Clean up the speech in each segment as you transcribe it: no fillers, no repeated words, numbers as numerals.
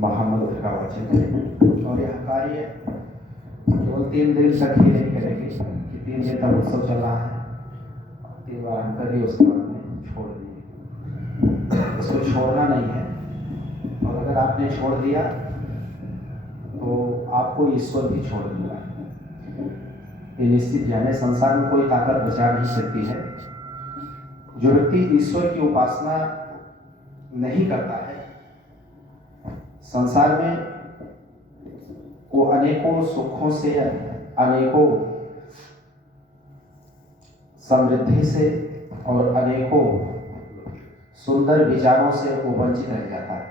महामंत्र का वाचन करें। और यह कार्य केवल 3 दिन तक ही नहीं करेंगे कि 3 दिन तक उत्सव चल रहा है, 3 बार हम कर लिए उसके बाद में छोड़ दिए। इसको छोड़ना नहीं है, और अगर आपने छोड़ दिया तो आपको ईश्वर भी छोड़ देगा। ये निश्चित जाने, संसार में कोई ताकत बचा नहीं सकती है। जो व्यक्ति ईश्वर की उपासना नहीं करता है, संसार में वो अनेकों सुखों से, अनेकों समृद्धि से और अनेकों सुंदर विचारों से वो वंचित रह जाता है।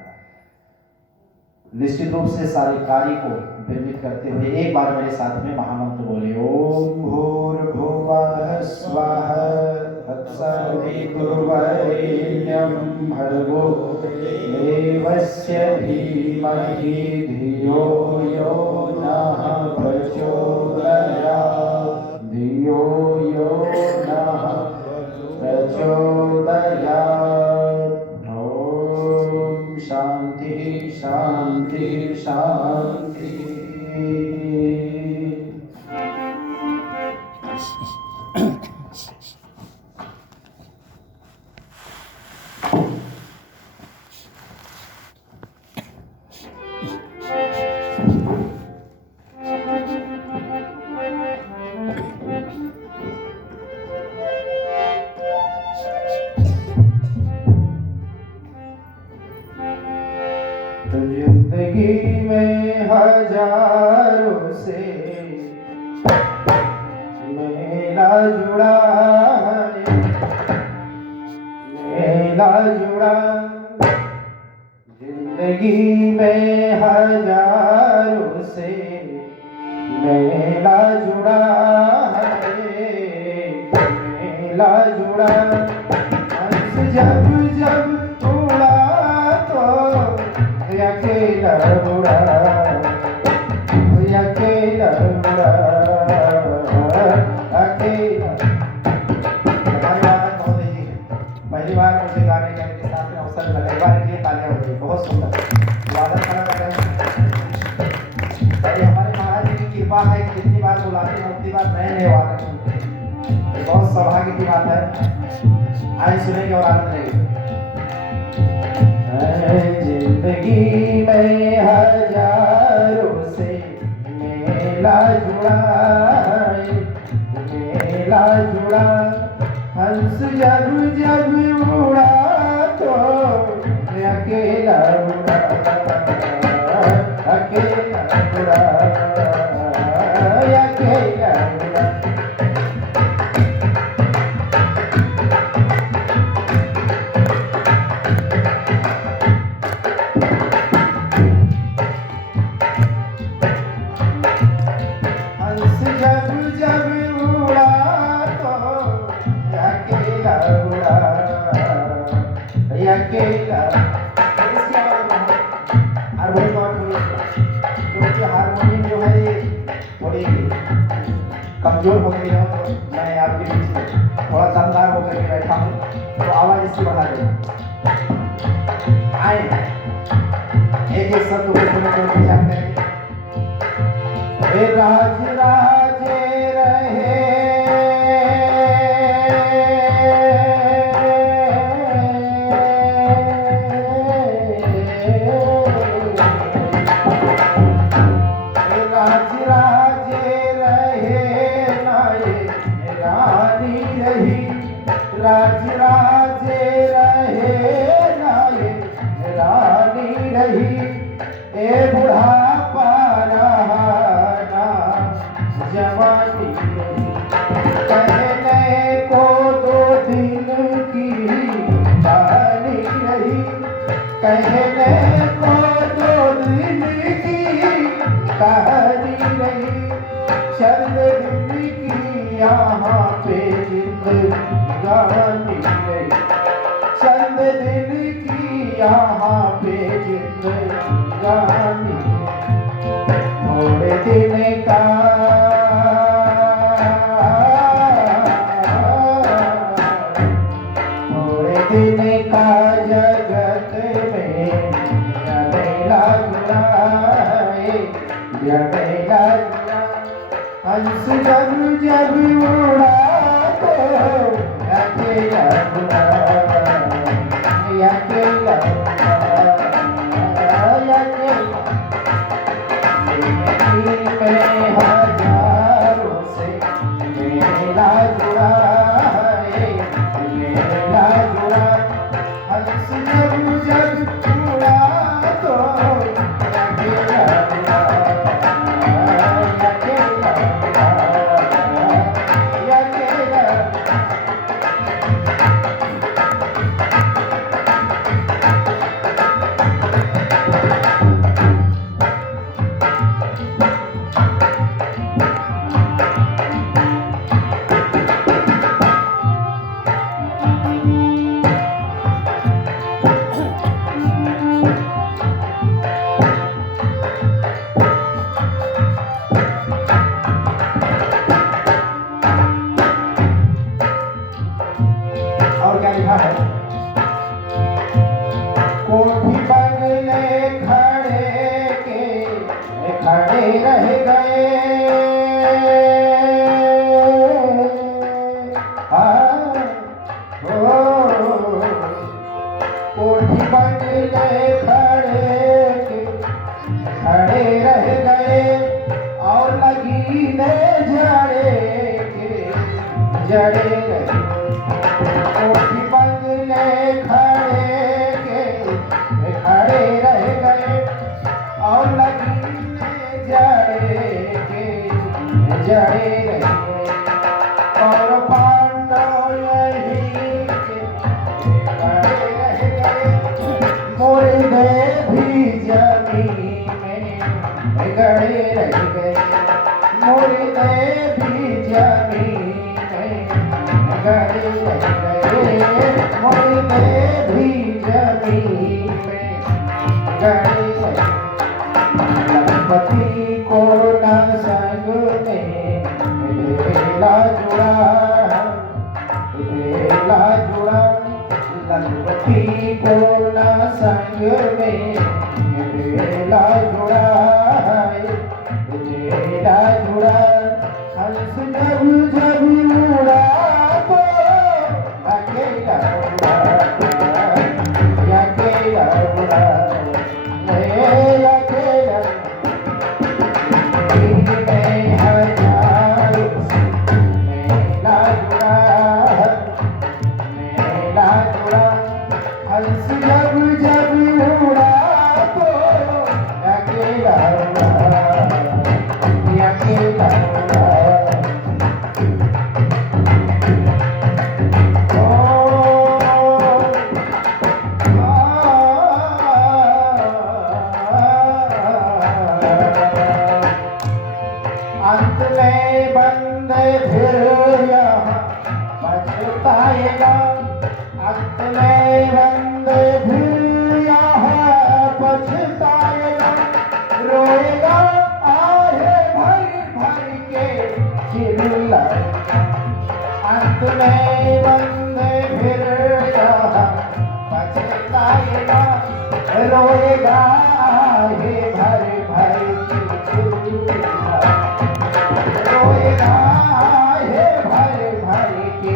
निश्चित रूप से सारे कार्य को विरमित करते हुए एक बार मेरे साथ में महामंत्र बोले, ओम भूर्भुवः स्वः तत्सवितुर्वरेण्यं भर्गो देवस्य धीमहि धियो यो नः प्रचोदयात्, धियो यो नः प्रचोदयात्। ओम शांति शांति शांति। जिंदगी में हजारों से मेला जुड़ा है, मेला जुड़ा। जिंदगी में हजारों से मेला जुड़ा है, मेला जुड़ा। हंस जब जब उड़ा तो अकेला उड़ा, अकेला उड़ा, अकेला। हमारी बात बहुत ही पहली बार मुझे गाने के साथ में अवसर मिला, एक बार के लिए तालियां होती, बहुत सुंदर वादन करा कर रहे हैं। हमारे महाराज जी की कृपा है कि जितनी बार बुलाते हैं उतनी बार नए नए वादन सुनते हैं, बहुत सौभाग्य की बात है। आइए सुनेंगे और आनंद लेंगे। जिंदगी में हजारों से मेला जुड़ा, मेला जुड़ा। हंस जब जब उड़ा तो अकेला उड़ा, अकेला उड़ा, अकेला उड़ा। अकेला हारमोनियम जो है ये थोड़ी कमजोर हो गई है, तो मैं आपके बीच में थोड़ा दमदार होकर के बैठा हूँ, तो आवाज इसकी बढ़ा दें। आए एक एक शब्द को सुनकर विचार करेंगे। राज राजे रहे राज राजे रहे नाये रानी रही, ए बुढ़ापा रहा ना जवानी रही। कहने को 2 दिन की कहानी रही, कहने को 2 दिन की कहानी रही। चंद दिन की यहाँ पे जिंदगानी रही, चंद दिन की यहाँ पे जिंदगानी। थोड़े दिन का थोड़े दिन का जगत में मेला अकेला जुड़ा हंस जब जब उड़ा तो अकेला जुड़ा अकेला में हजारों से मेला जुड़ा है मेला जुड़ा हंस जब जब उड़ा तो अकेला जुड़ा अकेला अकेला और क्या लिखा है कोठी बंगले खड़े रह गए कोठी बंगले खड़े रह गए और लगी ने जड़े रह कोठी बंगले खड़े रह गए और लगी ने जड़े रह गए और पांडव यहीं खड़े रह गए मुर्दे भी जमीन में गड़े रह गए मुर्दे भी जमीन में गड़े रह गए मुर्दे भी जमीन में गड़े रह गए लखपति को न संग में भेला जुड़ा लखपति को न संग में भेला जुड़ा हंस जब जब उड़ा तो अकेला उड़ा अकेला उड़ा अकेला में हजारों से मेला जुड़ा हंस जब जब उड़ा तो अकेला उड़ा अकेला उड़ा अंत में बंदे फिर यहाँ पछताएगा अंत में बंदे फिर यहाँ पछताएगा रोएगा आहे भर भर के चिल्लाएगा अंत में बंदे फिर यहाँ पछताएगा रोएगा आहे भर भर के चिल्लाएगा रोएगा आहे भर भर के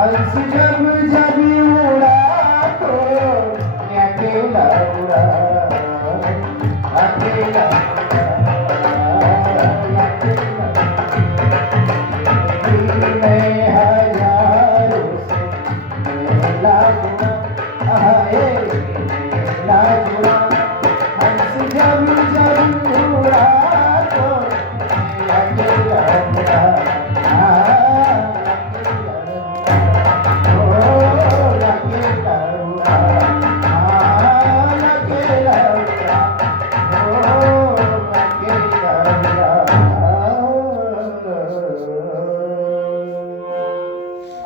हंस जब जब उड़ा तो अकेला उड़ा अकेला हजारों से मेला जुड़ा हंस जब जब उड़ा तो अकेला उड़ा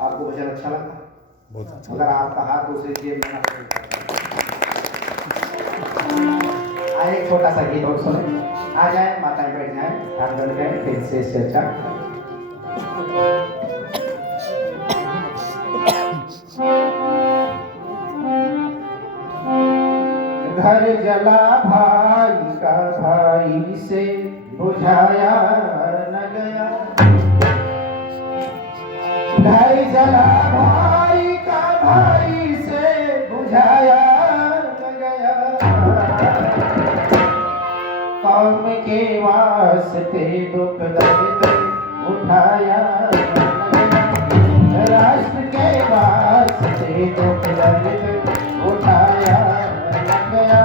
आपको भजन अच्छा लगा बहुत अच्छा अगर आपका हाथ दूसरी जेब में आए एक छोटा सा गीत और सुने आ जाए माताएं बैठ जाए ध्यान करके फिर से चर्चा घर जला भाई का भाई से बुझाया न गया। घर जला भाई का भाई से बुझाया न गया। कौम के वास्ते दुख दर्द उठाया न गया। राष्ट्र के वास्ते दुख दर्द उठाया न गया।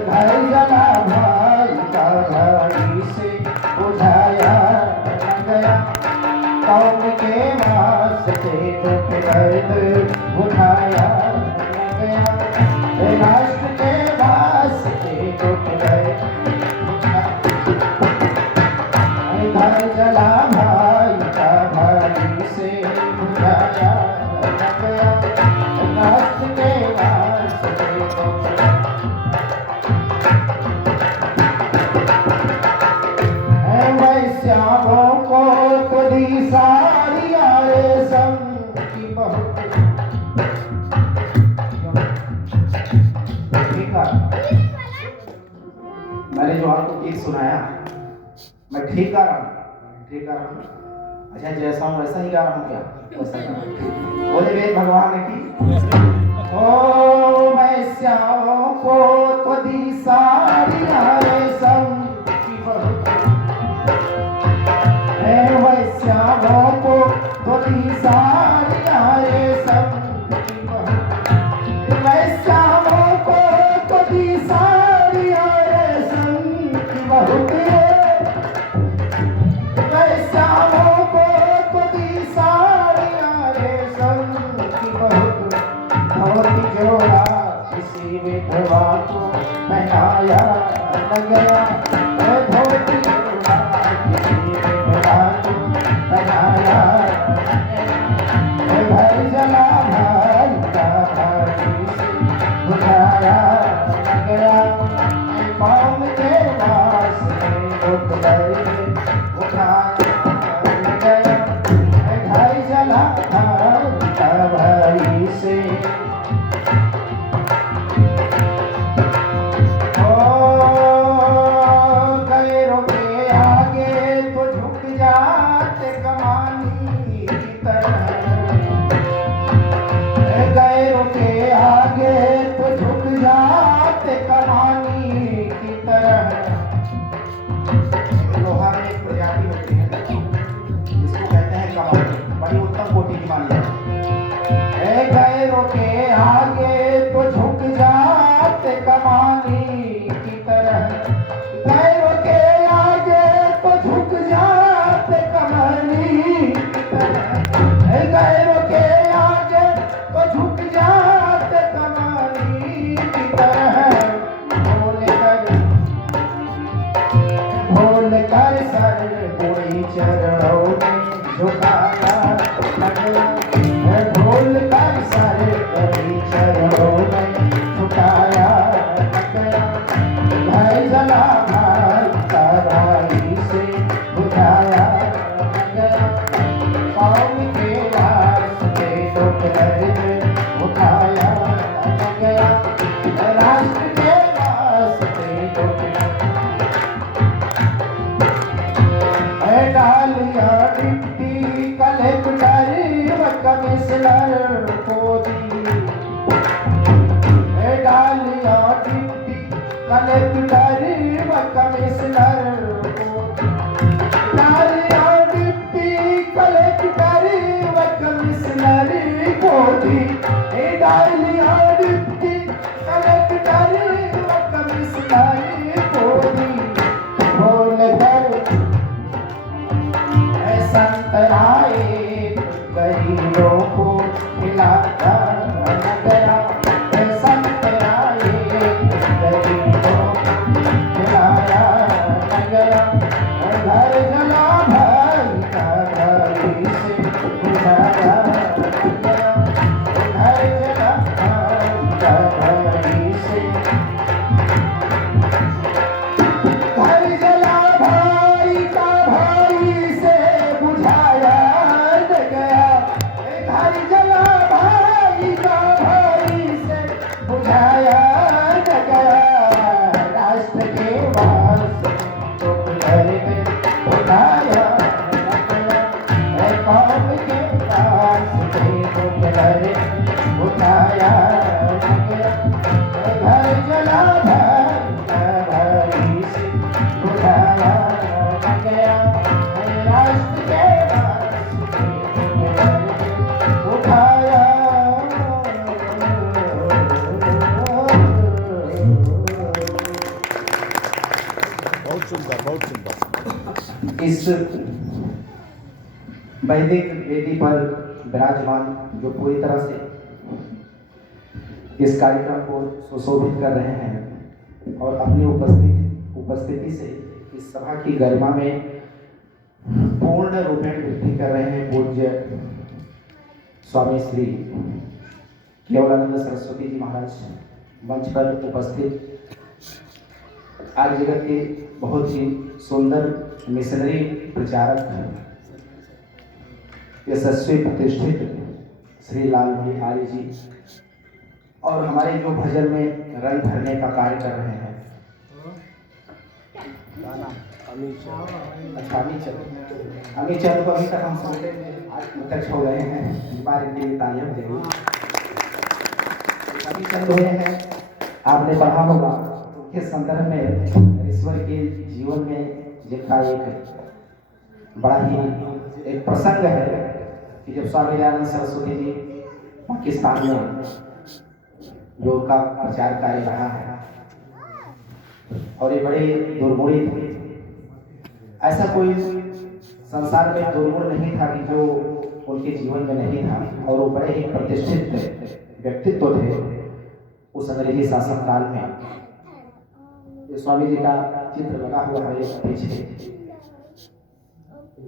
घर जला भाई का भाई से बुझाया न गया। कौम के वास्ते दुख दर्द उठाया न गया। राष्ट्र के वास्ते दुख दर्द घर जला भाई का भाई से बुझाया न गया। राष्ट्र के वास्ते दुख वैश्याओं को तो दी सारी रेशम की बहुत। मैंने जो आपको गीत सुनाया मैं ठीक गा रहा हूँ, ठीक गा रहा हूँ। अच्छा जैसा हूँ वैसा ही गा रहा हूँ क्या? वैसा बोले वेद भगवान की ओ वैश्याओं को तो दी सारी रेशम की बहुत। वैश्याओं को तो दी सारी रेशम की बहुत। वैश्याओं को तो दी सारी रेशम की बहुत। वैश्याओं को तो दी सारी रेशम की बहुत। धोती जोड़ा किसी विधवा को पहनाया न गया। धोती जोड़ा किसी विधवा को पहनाया न गया। घर जला भाई का भाई से बुझाया न गया। कौम के वास्ते दुख दर्द उठाया न गया। घर जला भाई का भाई से गैरों के आगे तो झुक जाते कमानी की तरह। गैरों के आगे तो झुक जाते कमानी की तरह। लोहा में एक प्रजाति होती है जिसको कहते हैं कमानी, बड़ी उत्तम कोटि की मानी जाती है। गैरों के आगे तो झुक जाते कमानी की तरह। गैरों के आगे तो झुक जाते कमानी की तरह। गैरों के आगे तो झुक जाते कमानी की तरह। भूल कर सर कोई चरणों में झुकाया न गया। भूल कर सर कोई चरणों में झुकाया न गया। घर जला भाई का भाई से बुझाया न गया। कौम के वास्ते दुख दर्द उठाया न गया। राष्ट्र के वास्ते दुख डालिया डिप्टी कलेक्टर व कमिश्नर को दी। डालिया डिप्टी कलेक्टर व कमिश्नर को। डालिया डिप्टी कलेक्टर व कमिश्नर को दी। डालिया डिप्टी कलेक्टर व कमिश्नर को दी। बोल कर संतराए गरीबों को खिलाया न गया। संतराए गरीबों को खिलाया न गया। घर जला भाई का भाई से बुझाया न गया। घर जला भाई का भाई से। घर जला भाई का भाई से बुझाया न गया। घर जला भाई का भाई से बुझाया न गया। बहुत सुंदर। इस वैदिक वेदी पर विराजमान जो पूरी तरह से इस कार्यक्रम को सुशोभित कर रहे हैं और अपनी उपस्थिति से इस सभा की गरिमा में पूर्ण रूपेण वृद्धि कर रहे हैं पूज्य स्वामी श्री केवलानंद सरस्वती जी महाराज मंच पर उपस्थित आज जगत के बहुत ही सुंदर मिशनरी प्रचारक यशस्वी प्रतिष्ठित श्री लाल भाई आर्य जी और हमारे जो भजन में रंग भरने का कार्य कर रहे हैं अमित चंद को अभी तक हम सुनते आज प्रत्यक्ष हो गए हैं। इस बार इनके लिए तालियां बजाइए। अमित चंद हुए हैं, आपने पढ़ा होगा उनके संदर्भ में ईश्वर के जीवन में जिनका एक बड़ा ही एक प्रसंग है कि जब स्वामी दयानंद सरस्वती जी पाकिस्तान में जो उनका प्रचार कार्य रहा है और ये बड़े दुर्गुणी थे। ऐसा कोई संसार में दुर्गुण नहीं था कि जो उनके जीवन में नहीं था और वो बड़े ही प्रतिष्ठित व्यक्तित्व थे उस अंग्रेजी शासन काल में। स्वामी जी का चित्र लगा हुआ है पीछे।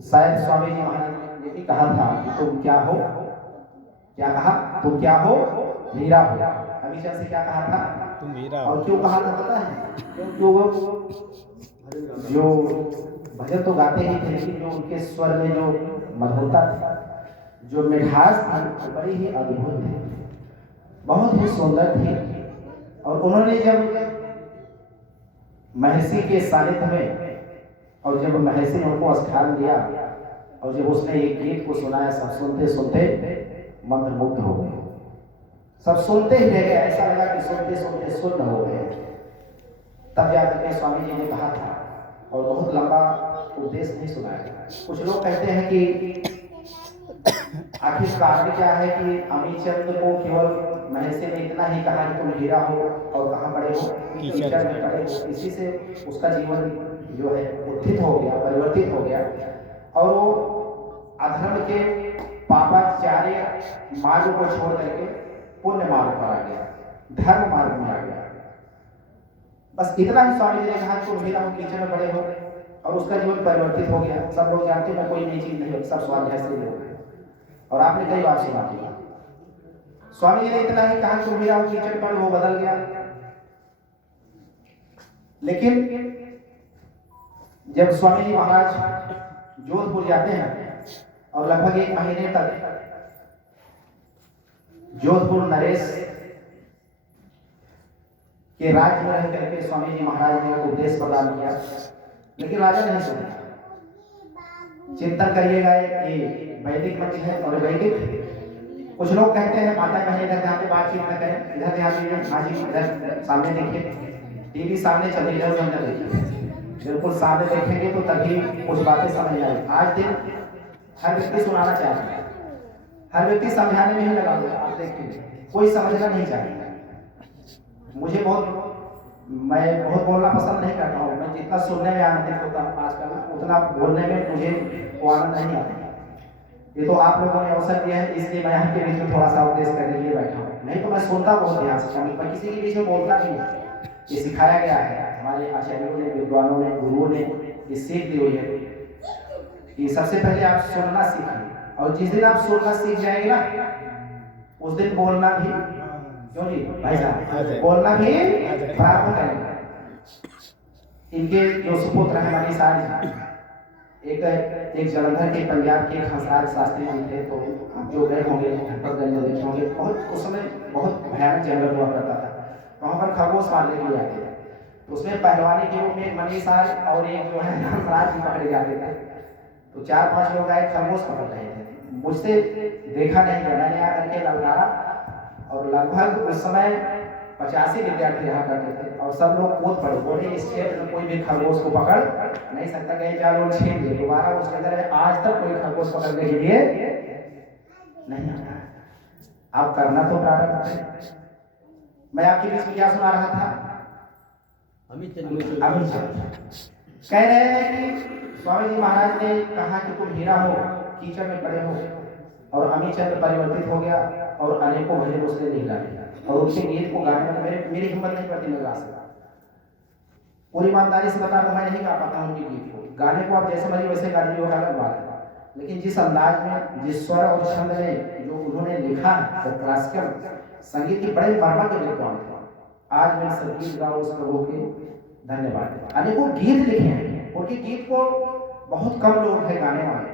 शायद स्वामी जी महाराज ने भी कहा था कि तुम क्या हो, क्या कहा, तुम क्या हो, हीरा हो। हमेशा से क्या कहा था, तुम हीरा। और क्यों कहा था पता है? क्योंकि वो जो भजन तो गाते ही थे लेकिन जो उनके स्वर में जो मधुरता थी, जो मिठास थी, बड़ी ही अद्भुत थी, बहुत ही सुंदर थी। और उन्होंने जब महर्षि के सानिध्य में और जब महर्षि ने उनको स्थान दिया और जब उसने एक गीत को सुनाया, सब सुनते सुनते मंत्रमुग्ध हो गए। सब सुनते ही रह गए, ऐसा लगा कि सुनते सुनते शुद्ध हो गए। तब जाकर के स्वामी जी ने कहा था और बहुत लंबा उपदेश नहीं सुनाया। कुछ लोग कहते हैं कि आखिर कारण क्या है कि अमित चंद को केवल महर्षि ने इतना ही कहा कि तुम हीरा हो और कहाँ पड़े हो, कीचड़ में पड़े हो। इसी से उसका जीवन जो है उत्थित हो गया, परिवर्तित हो गया और वो अधर्म के पापाचार्य मार्ग को छोड़ करके पुण्य मार्ग पर आ गया, धर्म मार्ग में आ गया। बस इतना ही स्वामी जी ने कहा तुम हीरा हो, कीचड़ में पड़े हो और उसका जीवन परिवर्तित हो गया। सब लोग जानते हैं कोई नई चीज नहीं होती, सब स्वाध्याय से हो गए। और आपने कई बार सुना दिया, स्वामी जी ने इतना ही कहा तुम हीरा हो, कीचड़ पर, वो बदल गया। लेकिन जब स्वामी जी महाराज जोधपुर जाते हैं और लगभग 1 महीने तक जोधपुर नरेश के राज्य में रह करके स्वामी जी महाराज ने उपदेश प्रदान किया, लेकिन राजा नहीं सुना। चिंतन करिएगा, ये वैदिक मंच है और वैदिक कुछ लोग कहते हैं माता बहन इधर जाके बातचीत न करें, इधर ध्यान दीजिए, हाँ जी इधर सामने देखिए, टीवी सामने चल रही है, अंदर देखिए, बिल्कुल सामने देखेंगे तो तभी कुछ बातें समझ आएगी। आज दिन हर व्यक्ति सुनाना चाहता है, हर व्यक्ति समझाने में ही लगा हुआ है। आप देखिए कोई समझना नहीं चाहता। मैं बहुत बोलना पसंद नहीं करता हूँ, मैं जितना सुनने में आनंदित होता हूँ आजकल उतना बोलने में मुझे वो आनंद नहीं आता। ये तो आप लोगों ने अवसर दिया है, इसलिए मैं आपके बीच में थोड़ा सा उपदेश करने के लिए बैठा हूँ। नहीं तो मैं सुनता बहुत ध्यान से, मैं किसी के बीच में बोलता नहीं हूँ। ये सिखाया गया है हमारे आचार्यों ने, विद्वानों ने, गुरुओं ने ये सीख दी हुई है कि सबसे पहले आप सुनना सीखिए और जिस दिन आप सुनना सीख जाएंगे ना उस दिन बोलना भी, क्यों जी भाई साहब, बोलना भी प्रारंभ करेंगे। इनके जो सुपुत्र हैं मनीष आर्य, एक जलंधर के पंजाब के खसार शास्त्री जी थे, तो आप जो गए होंगे देखे होंगे, बहुत उस समय बहुत भयानक जंगल हुआ करता था, वहाँ पर खरगोश मारने के लिए आते थे। तो उसमें पहलवानी के रूप में मनीष आर्य और एक जो है राज जी पकड़े जाते थे। तो 4-5 लोग आए, खरगोश पकड़ रहे थे, मुझसे देखा नहीं गया, मैंने आकर के ललकारा और लगभग उस समय 85 विद्यार्थी रहा करते थे और सब लोग कूद पड़े, बोले इस क्षेत्र में कोई भी खरगोश को पकड़ नहीं सकता, कहीं 4 लोग छीन लिए। दोबारा उसके अंदर आज तक कोई खरगोश पकड़ने के लिए नहीं आता है। आप करना तो प्रारंभ करें। मैं आपके बीच में क्या सुना रहा था? अमित चंद। कह रहे हैं कि स्वामी जी महाराज ने कहा कि तुम हीरा हो, कीचड़ में पड़े हो, और अमी चंद्र परिवर्तित हो गया और अनेकों भजन उसने नहीं गाए, और उनके गीत को गाने में मेरी हिम्मत नहीं पड़ती, मैं गा सकता। पूरी ईमानदारी से बता दूं, मैं नहीं गा पाता उनके गीत को। गाने को आप जैसे मर्जी वैसे गा दीजिए, वो अलग बात है, लेकिन जिस अंदाज में, जिस स्वर और छंद में जो उन्होंने लिखा है, वो क्लासिकल संगीत की बड़े मार्बल के विद्वान थे। आज मैं संगीत गाऊं उस प्रभु के धन्यवाद। अनेकों गीत लिखे हैं, उनके गीत को बहुत कम लोग हैं गाने वाले,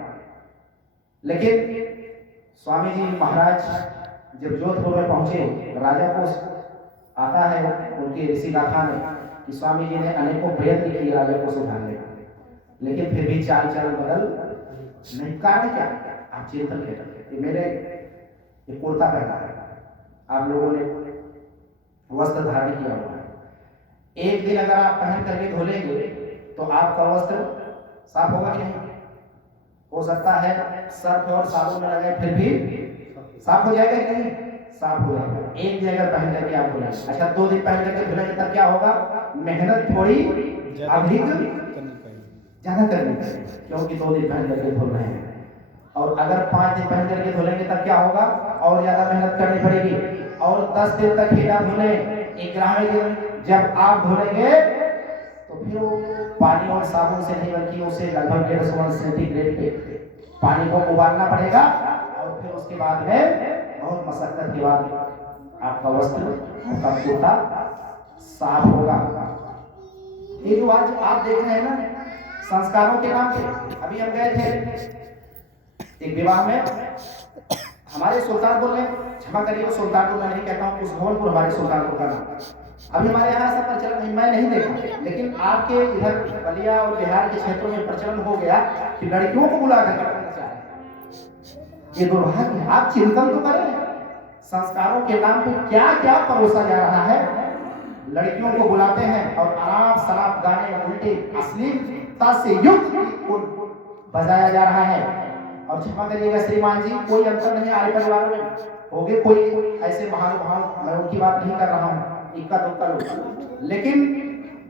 लेकिन स्वामी जी महाराज जब जोधपुर में पहुंचे, राजा को आता है उनके ऋषि गाथा में कि स्वामी जी ने अनेकों प्रयत्न किए राजा को सुधारने का, लेकिन फिर भी चाल चलन बदल नहीं। कारण क्या? आप चिंतन करें। मेरे ये कुर्ता पहना है, आप लोगों ने वस्त्र धारण किया हुआ है। एक दिन अगर आप पहन करके धोलेंगे तो आपका वस्त्र साफ होगा कि नहीं? हो सकता है सर्फ और साबुन में लगाए फिर भी साफ हो जाएगा कि नहीं? साफ हो जाएगा। एक दिन अगर पहन करके आप धुलेंगे, अच्छा 2 दिन पहन करके धुलेंगे तब क्या होगा? मेहनत थोड़ी अधिक ज्यादा करनी पड़ेगी, क्योंकि 2 दिन पहन करके धुल रहे हैं। और अगर 5 दिन पहन करके धुलेंगे तब क्या होगा? और ज्यादा मेहनत करनी पड़ेगी। और 10 दिन तक ही ना धुले, 11वें दिन जब आप धुलेंगे तो फिर वो पानी और साबुन से नहीं बल्कि उसे लगभग 150 सेंटीग्रेड पे पानी को उबालना पड़ेगा, और फिर उसके बाद में बहुत मशक्कत के बाद आपका वस्त्र, आपका कुर्ता साफ होगा। ये जो आज आप देख रहे हैं ना, संस्कारों के नाम पे, अभी हम गए थे एक विवाह में, हमारे सुल्तानपुर में, क्षमा करिए सुल्तानपुर में नहीं कहता हूँ, उस भवनपुर हमारे सुल्तानपुर का नाम। अभी हमारे यहाँ ऐसा प्रचलन नहीं, मैं नहीं देखा, लेकिन आपके इधर बलिया और बिहार के क्षेत्रों में प्रचलन हो गया कि लड़कियों को बुला कर करना चाहिए। ये दुर्भाग्य है। आप चिंतन तो करें, संस्कारों के नाम पे क्या क्या परोसा जा रहा है। लड़कियों को बुलाते हैं और आराम शराब गाने, उल्टे अश्लीलता से युक्त बजाया जा रहा है। और क्षमा करिएगा श्रीमान जी, कोई अंतर नहीं आर्य परिवारों में होगे कोई ऐसे महानुभाव, मैं उनकी बात नहीं कर रहा हूँ, इक्का दुक्का लोग, लेकिन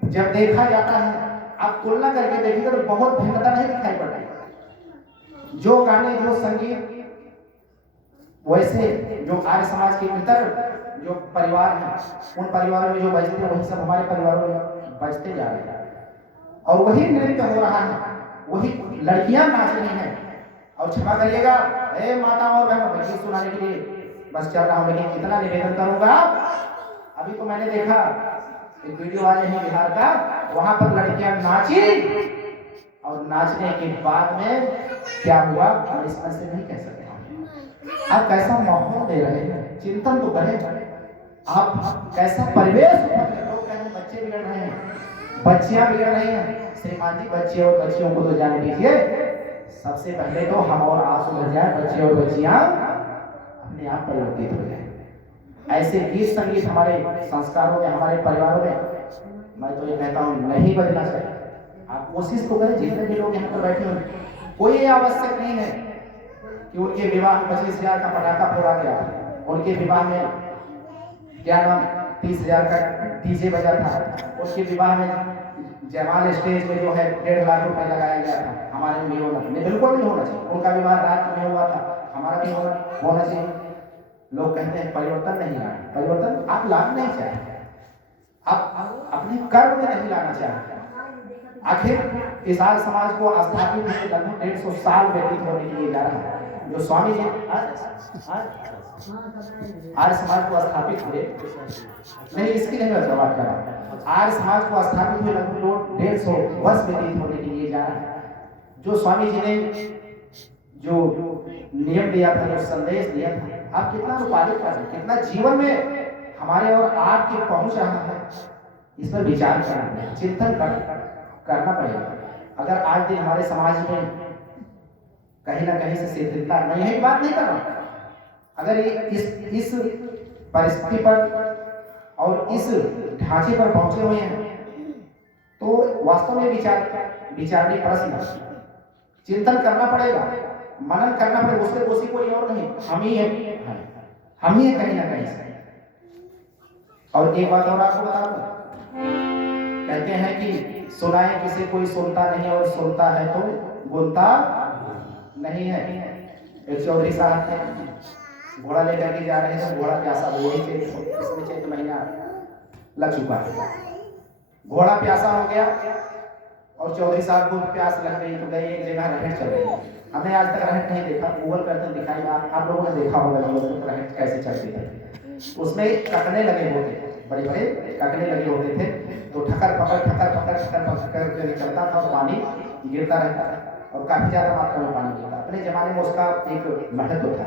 जब देखा जाता है, आप तुलना करके देखिएगा तो बहुत भिन्नता नहीं दिखाई पड़ती। जो गाने, जो संगीत, वैसे जो आर्य समाज के भीतर जो परिवार हैं, उन परिवारों में जो बजते हैं वही सब हमारे परिवारों में बजते जा रहे हैं, और वही नृत्य हो रहा है, वही लड़कियां नाच रही हैं। और क्षमा करिएगा माता और बहनों, मैं गीत सुनाने के लिए बस चल रहा हूँ, लेकिन इतना निवेदन करूंगा, अभी तो मैंने देखा एक वीडियो आया है बिहार का, वहां पर लड़कियां नाची, और नाचने के बाद में क्या हुआ हम इसमें से नहीं कह सकते। आप कैसा माहौल दे रहे हैं, चिंतन तो करें। आप कैसा परिवेश, लोग कह रहे हैं बच्चे बिगड़ रहे हैं, बच्चियां बिगड़ रही हैं। श्रीमान जी, बच्चे और बच्चियों को तो जाने दीजिए, सबसे पहले तो हम और आप सुधर जाए, बच्चे और बच्चियां अपने आप परिवर्तित हो जाए। ऐसे गीत संगीत हमारे संस्कारों में, हमारे परिवारों में, मैं तो ये कहता हूँ नहीं बजना चाहिए। आप कोशिश तो करें, जितने भी लोग यहाँ पर बैठे हैं, कोई आवश्यक नहीं है कि उनके विवाह में 25,000 का पटाखा फोड़ा गया, उनके विवाह में क्या नाम 30,000 का डीजे बजा था, उनके विवाह में जयमाल स्टेज में जो है 1.5 लाख रुपए लगाया गया था। हमारे में होना नहीं, बिल्कुल नहीं होना चाहिए। उनका विवाह रात में हुआ था, हमारा भी होना चाहिए। लोग कहते हैं परिवर्तन नहीं लाए, परिवर्तन आप लाना नहीं चाहते, आप अपने कर्म में नहीं लाना चाहते। आखिर इस आर्य समाज को स्थापित होने लगभग 150 साल व्यतीत होने के लिए जा रहा है। जो स्वामी जी आर्य समाज को स्थापित हुए, नहीं इसकी नहीं मैं बात कर रहा हूँ, आर्य समाज को स्थापित हुए लगभग 150 वर्ष व्यतीत होने के लिए जा रहा है। जो स्वामी जी ने जो नियम दिया था, जो संदेश दिया था, आप कितना रूपालित कर रहे हैं, कितना जीवन में हमारे और आपके पहुंच रहा है, इस पर विचार करना है, चिंतन करना पड़ेगा। अगर आज दिन हमारे समाज में कहीं ना कहीं से शिथिलता, मैं यही बात नहीं कर रहा, अगर ये इस परिस्थिति पर और इस ढांचे पर पहुंचे हुए हैं, तो वास्तव में विचारने प्रश्न, चिंतन करना पड़ेगा, मनन करना पड़ेगा। उसके दोषी कोई और नहीं, हम ही हैं, हम ही हैं कहीं ना कहीं से। और एक बात और आपको बता दूं, कहते हैं कि सुनाए किसे कोई सुनता नहीं और सुनता है तो बोलता नहीं है। एक चौधरी साहब थे, घोड़ा लेकर के जा रहे थे, घोड़ा प्यासा, वही चैत महीना लग चुका है, घोड़ा प्यासा हो गया और चौधरी साहब को प्यास लग गई तो गए एक जगह रहट चल रही। हमने आज तक रहट नहीं देखा, गूगल करते दिखाएगा, आप लोगों ने देखा होगा रहट कैसे चलती है। उसमें ककने लगे होते थे, बड़े बड़े ककने लगे होते थे, तो ठकर पकड़ कर चलता था और पानी गिरता रहता था और काफी ज्यादा मात्रा में पानी गिरता। अपने जमाने में उसका एक महत्व था,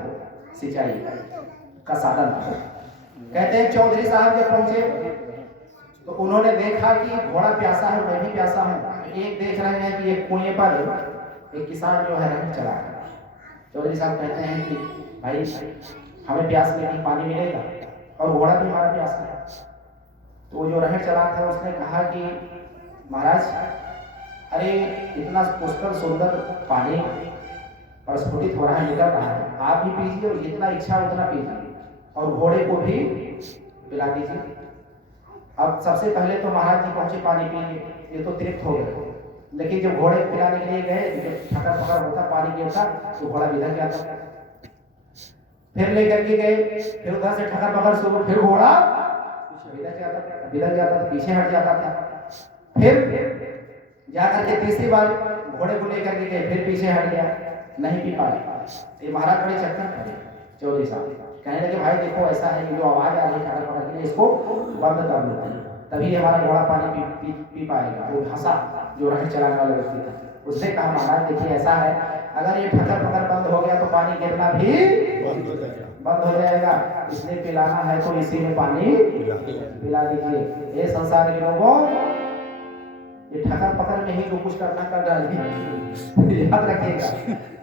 सिंचाई का साधन था। कहते हैं चौधरी साहब जब पहुंचे तो उन्होंने देखा कि घोड़ा प्यासा है, मैं भी प्यासा हूँ। एक देख रहे हैं कि एक कुएं पर एक किसान जो है रहट चला है। चौधरी साहब कहते हैं कि भाई हमें प्यास लगी, पानी मिलेगा और घोड़ा भी हमारा प्यासा है। तो वो जो रहट चला था उसने कहा कि महाराज, अरे इतना पुष्कर सुंदर पानी प्रस्फुटित हो रहा है, निकल रहा है, आप भी पीजिए और जितना इच्छा उतना पीजिए और घोड़े को भी पिला दीजिए। अब सबसे पहले तो महाराज जी पहुंचे पानी पीने, ये तो तृप्त हो गए, लेकिन जब घोड़े पिलाने के लिए गए, जब ठकर पकड़ होता, पानी गिरता तो घोड़ा विधक जाता। फिर लेकर के गए, फिर उधर से ठकर पकड़ शुरू, फिर घोड़ा विधक जाता था, पीछे हट जाता था। फिर जाकर के तीसरी बार घोड़े को लेकर के गए, फिर पीछे हट गया, नहीं पी पाए। ये महाराज बड़े चक्कर खड़े। चौधरी साहब कहने लगे भाई देखो ऐसा है कि जो आवाज आ रही है ठकर पकड़ के, इसको बंद कर दो, तभी हमारा घोड़ा पानी पी पाएगा। वो हंसा जो रहट चलाने वाला व्यक्ति था, उसने कहा महाराज देखिए ऐसा है, अगर ये ठकर पकड़ बंद हो गया तो पानी गिरना भी बंद हो जाएगा, इसलिए पिलाना है तो इसी में पानी पिला दीजिए। ये संसार के लोगों, ये ठकर पकड़ में ही जो कुछ करना कर डालिए, याद रखिएगा,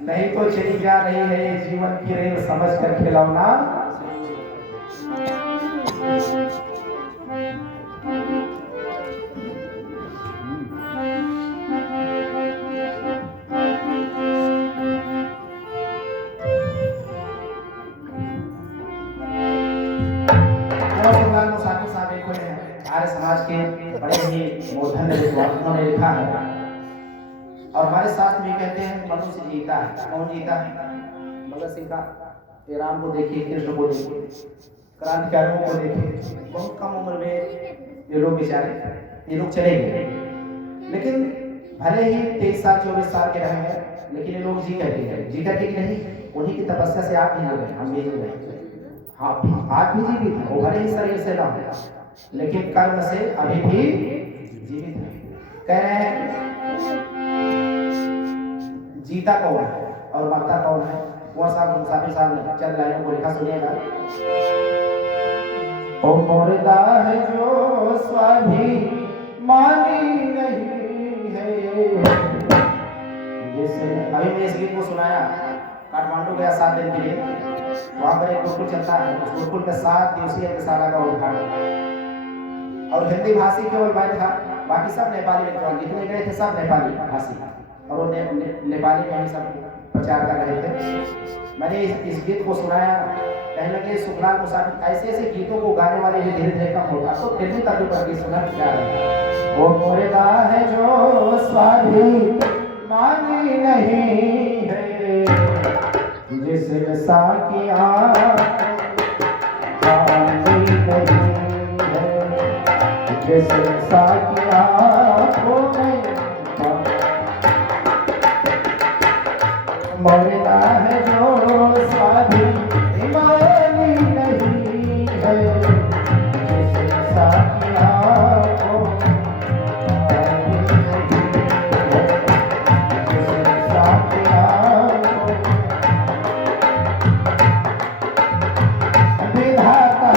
नहीं तो चली जा रही है ये जीवन की रेल, समझ कर खिलौना। आर्य समाज के बड़े ही मूर्धन्य विद्वानों ने लिखा है और हमारे शास्त्र भी कहते हैं मनुष्य जीता है। कौन जीता है? भगत सिंह का, राम को देखिए, कृष्ण को देखिए, क्रांतिकारियों को देखिए, बहुत कम उम्र में ये लोग बेचारे ये लोग चले गए, लेकिन भले ही 23 साल 24 साल के रहे हैं, लेकिन ये लोग जी करके कि नहीं, उन्हीं की तपस्या से आप भी जी रहे, हम भी जी रहे। हाँ, आप भी जीवित हैं, वो भले ही शरीर से ना हो, लेकिन कर्म से अभी भी जीवित है। कह रहे हैं जीता कौन है और मरता कौन है? कुंवर साहब मुसाफिर साहब ने चंद लाइनों को लिखा, सुनिएगा। ओ मुर्दा है जो स्वाभिमानी नहीं है, जैसे अभी मैं इस गीत को सुनाया, काठमांडू गया 7 दिन के लिए, वहां पर एक गुरुकुल चलता है, उस गुरुकुल में 7 दिवसीय दशहरा का उद्घाटन, और हिंदी भाषी केवल मैं था, बाकी सब नेपाली विद्वान जितने गए थे सब नेपाली भाषी, और वो नेपाली में ही सब प्रचार कर रहे थे। मैंने इस गीत को सुनाया, कहने लगे सुखलाल मुसाफिर, ऐसे ऐसे गीतों को गाने वाले भी धीरे धीरे कम होता, तो फिर भी तभी पर गीत सुना जा रहा है। वो मुर्दा है जो स्वाभिमानी नहीं है, जिसमें साकिया जैसे साकिया को मरना है जो स्वाभिमानी नहीं है, जैसे साकिया को जैसे साकिया को विधाता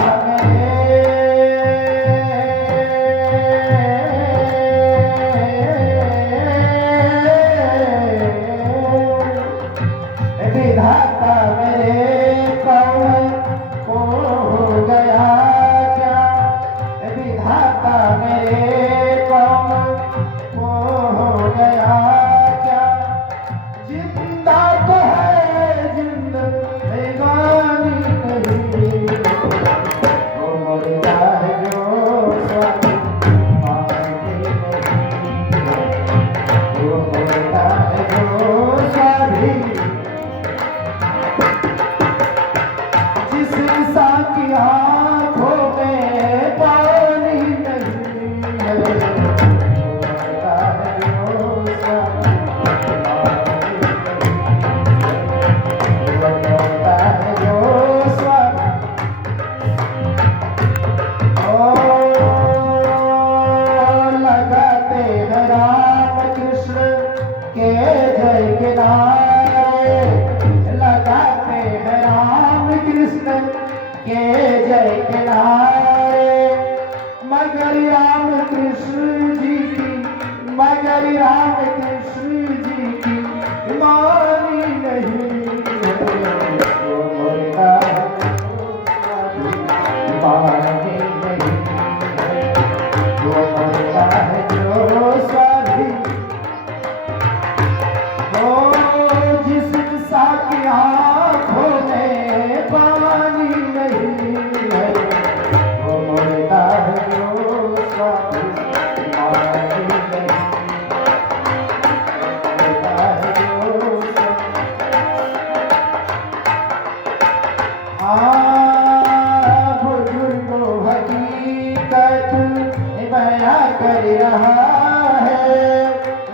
विधाता नारे लगाते हैं राम कृष्ण के जय के नारे, मगर राम कृष्ण जी की, मगर राम कृष्ण जी की मानी नहीं है। वो मुर्दा है मानी नहीं है, वो मुर्दा है जो स्वामी, वो जिस दिशा की आँखों में पानी नहीं है, वो मुर्दा है जो स्वामी मानी नहीं है, मुर्दा है जो बुजुर्गो हकीकत बयां कर रहा है,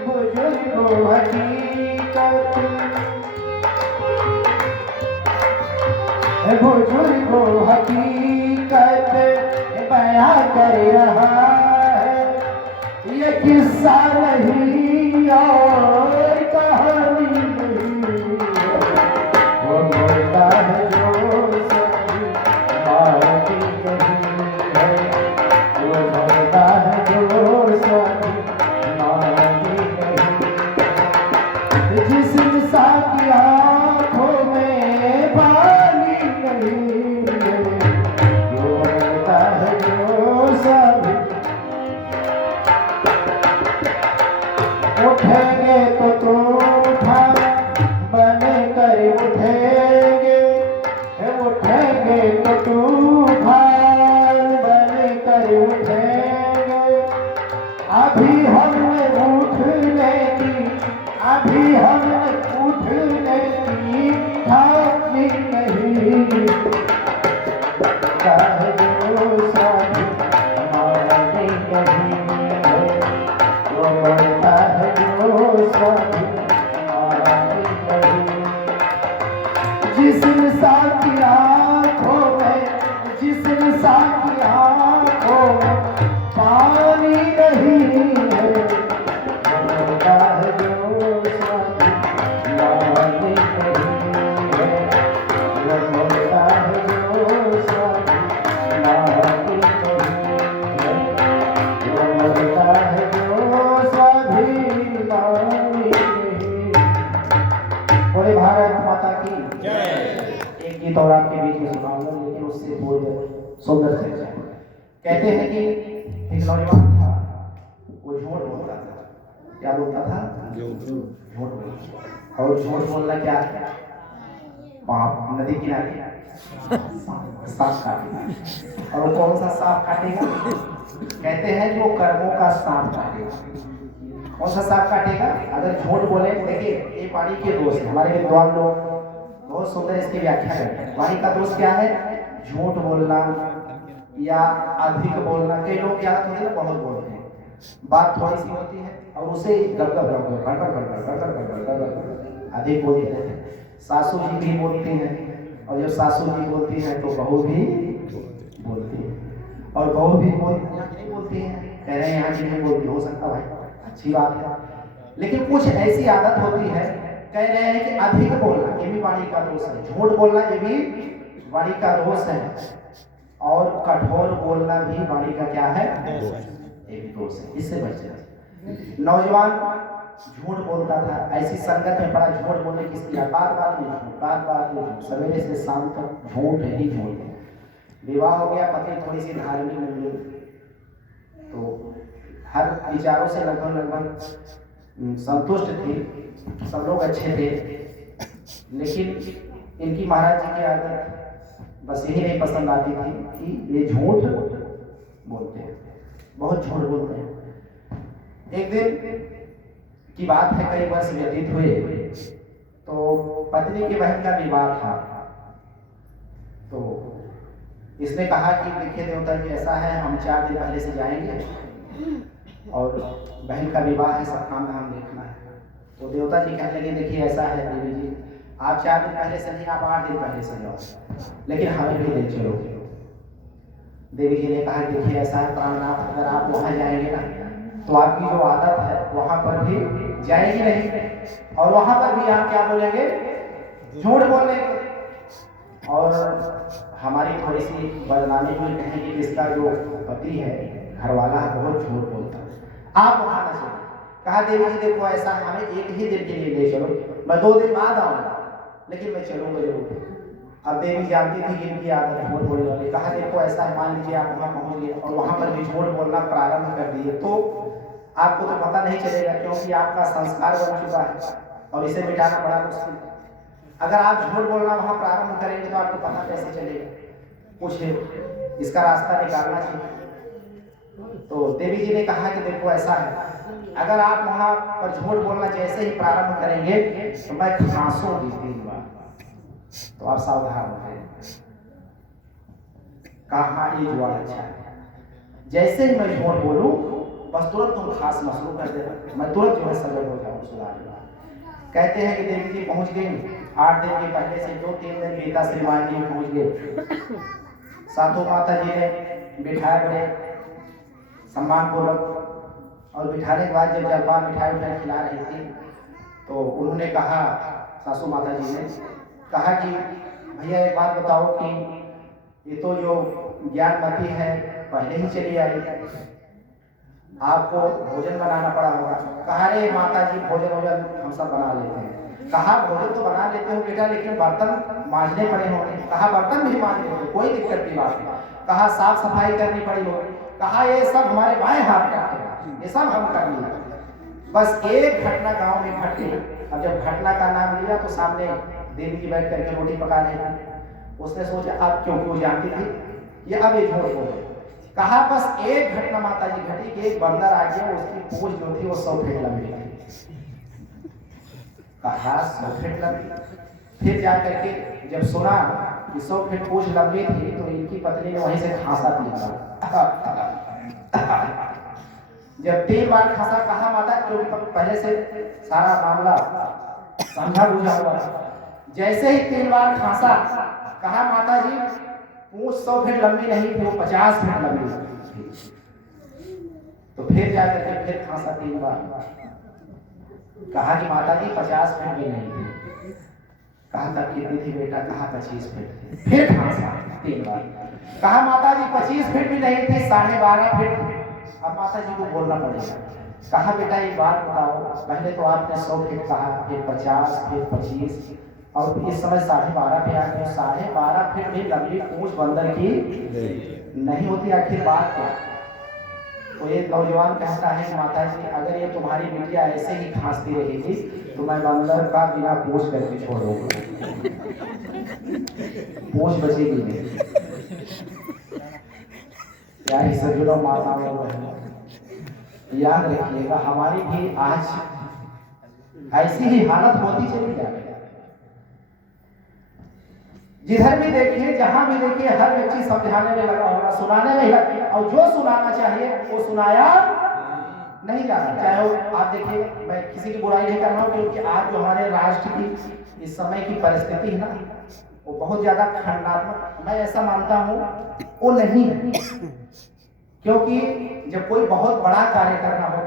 बुजुर्गो हकीकत, बुजुर्गो हकीकत बयां कर रहा है। ये किस्सा नहीं और कहानी नहीं है, वो मुर्दा है जो सभी मारती नहीं है, वो मुर्दा है जो सभी मारती नहीं है। जिस इंसान की आँखों में पानी नहीं है, वो मुर्दा है जो सभी उठेंगे तो उठा बन कर उठेंगे, उठेंगे तो तूफान बन कर उठेंगे। अभी हमने उठने की, अभी हमने उठने की ठानी नहीं, चाहे जो साथी हमारे नहीं है, वो मरता है जो साथी हमारे नहीं। जिस इंसान की आँखों में, जिस इंसान की आँखों में पानी नहीं है, वो मरता है जो साथी हमारे नहीं है, वो मरता है जो साथी हमारे नहीं है, वो मरता है जो स्वाभिमानी नहीं। बोले भारत माता की जय। एक गीत और आपके बीच में सुनाऊंगा, लेकिन उससे पूर्व सुंदर से कहते हैं कि एक नौजवान था, वो झूठ बोलता था। क्या बोलता था? झूठ बोलता। और झूठ बोलना क्या है? पाप। नदी किनारे सांप काटेगा। और वो कौन सा सांप काटेगा? कहते हैं जो कर्मों का सांप काटेगा। कौन सा सांप काटेगा? अगर झूठ बोले, देखिए ये वाणी के दोष है। हमारे विद्वान लोग बहुत सुंदर इसकी व्याख्या करते हैं। वाणी का दोष क्या है? झूठ बोलना या अधिक बोलना। कई लोग क्या होते हैं, बहुत बोलते हैं, बात थोड़ी सी होती है और उसे गड़बड़ अधिक बोलते रहते हैं। सासू जी भी बोलती हैं, और जब सासू जी बोलती हैं तो बहू भी बोलती है, और बहू भी बोलती है। कह रहे हैं यहाँ की नहीं बोलती, हो सकता भाई अच्छी बात है, लेकिन कुछ ऐसी आदत होती है। कह रहे हैं कि अधिक बोलना ये भी वाणी का दोष है, झूठ बोलना ये भी वाणी का दोष है, और कठोर बोलना भी वाणी का क्या है? ये भी दोष है। इससे बचना। नौजवान झूठ बोलता था, ऐसी संगत में पड़ा, झूठ बोलने किसकी बात बात में झूठ, बात बात में झूठ, सवेरे से शाम तक झूठ ही झूठ है। विवाह हो गया, पत्नी थोड़ी सी धार्मिक मिल गई, तो हर विचारों से लगभग संतुष्ट थी, सब लोग अच्छे थे, लेकिन इनकी महाराज जी की आदत बस यही नहीं पसंद आती थी कि ये झूठ बोलते हैं, बहुत झूठ बोलते हैं। एक दिन की बात है, कई वर्ष व्यतीत हुए, तो पत्नी की बहन का विवाह था। तो इसने कहा कि देखिए देवता जी, ऐसा है, हम 4 दिन पहले से जाएंगे और बहन का विवाह है, सब काम धाम देखना है। तो देवता जी कहने लगे, देखिए ऐसा है देवी जी, आप 4 दिन पहले से नहीं, आप 8 दिन पहले से जाओ, लेकिन हमें भी ले चलो। देवी जी ने कहा, देखिए ऐसा है प्राणनाथ, अगर आप वहाँ जाएंगे ना, तो आपकी जो आदत है वहाँ पर भी जाएगी नहीं, और वहां पर भी आप क्या बोलेंगे, झूठ बोलेंगे। और हमारी थोड़ी सी बदनामी हुई, कहें कि इसका जो पति है, घर वाला है, बहुत झूठ बोलता है। आप वहां न चले। कहा देवी जी देखो ऐसा, हमें एक ही दिन के लिए ले चलो, मैं 2 दिन बाद आऊंगा, लेकिन मैं चलूंगा जरूर। अब देवी जानती थी कि इनकी आदत झूठ बोलने वाली। कहा देखो ऐसा है, मान लीजिए आप वहां पहुंच गए और वहां पर भी झूठ बोलना प्रारंभ कर दिए, तो आपको तो पता नहीं चलेगा, क्योंकि आपका संस्कार बन चुका है और इसे मिटाना बड़ा मुश्किल है। अगर आप झूठ बोलना वहां प्रारंभ करेंगे तो आपको पता कैसे चलेगा, कुछ इसका रास्ता निकालना चाहिए। तो देवी जी ने कहा कि देखो ऐसा है, अगर आप वहां पर झूठ बोलना जैसे ही प्रारंभ करेंगे तो मैं खांसूंगी 3 बार, तो आप सावधान हो जाए। कहा ये जुआ अच्छा है, जैसे ही मैं झूठ बोलूं बस तुरंत तुम खांसना शुरू कर देना, मैं तुरंत जो है सजग हो जाऊं, सुधार। कहते हैं कि देवी जी पहुंच गई। 8 दिन के पहले से 2-3 दिन बीता, श्रीमान जी पहुंच गए। साधु माता जी ने बिठाया बड़े सम्मान पूर्वक, और बिठाने के बाद जब जलपान मिठाई उठाई खिला रही थी तो उन्होंने कहा, सासू माता जी ने कहा कि भैया एक बात बताओ कि ये तो जो ज्ञानमती है पहले ही चली आई, आपको भोजन बनाना पड़ा होगा। कहा रे माता जी भोजन हम सब बना लेते हैं। कहा भोजन तो बना लेते हो बेटा, लेकिन बर्तन मांजने पड़े होंगे। कहा बर्तन भी मांज लेते, कोई दिक्कत की बात नहीं। कहा साफ सफाई करनी पड़ी होगी। कहा ये सब हमारे बाएं हाथ का है, ये सब हम कर लिए। बस एक घटना गांव में घट गई। अब जब घटना का नाम लिया तो सामने देवी जी बैठ करके रोटी पका रहे थे। उसने सोचा अब, क्योंकि वो जानती थी ये अब ये झूठ बोल रहे। कहा बस एक घटना माता जी घटी कि एक बंदर आ गया, उसकी पूंछ जो थी वो 100 फीट लंबी थी। कहा 100 फीट लंबी। फिर जाकर के जब सुना कि 100 फीट पूंछ लंबी थी तो इनकी पत्नी ने वहीं से खांसा दिया। जब 3 बार खांसा, कहा माता क्योंकि पहले से सारा मामला समझा बुझा हुआ था। जैसे ही 3 बार खांसा, कहा माता जी पूंछ 100 फीट लंबी नहीं थी, वो 50 फीट लंबी थी। तो फिर जाकर के फिर खांसा 3 बार। कहा कि माता जी 50 फीट भी नहीं थी। कहा तब कितनी थी बेटा? कहा 25 फीट थी। फिर खांसा 3 बार। कहा माता जी 25 फीट भी नहीं थी, 12.5 फीट थी। अब माता जी को बोलना पड़ेगा। कहा बेटा एक बात बताओ, पहले तो आपने 100 फीट कहा, फिर 50, फिर 25 और इस समय 12.5 पे आ गए। 12.5 फीट भी लंबी पूंछ बंदर की नहीं होती, आखिर बात क्या? तो एक नौजवान कहता है माता जी अगर ये तुम्हारी बिटिया ऐसे ही खांसती रहेगी तो मैं बंदर का बिना पूंछ करके छोड़ूंगा, पूंछ बचेगी नहीं। क्या ही सज्जनों माताओं बहनों, याद रखिएगा हमारी भी आज ऐसी ही हालत होती चली जाएगी। जिधर भी देखिए, जहां भी देखिए, हर व्यक्ति समझाने में लगा होगा, सुनाने में लगा, और जो सुनाना चाहिए वो सुनाया नहीं जाता। चाहे वो आप देखिए, मैं किसी की बुराई नहीं कर रहा हूँ, क्योंकि आज जो हमारे राष्ट्र की इस समय की परिस्थिति है ना, वो बहुत ज्यादा खंडात्मक, मैं ऐसा मानता हूँ वो नहीं है। क्योंकि जब कोई बहुत बड़ा कार्य करना होता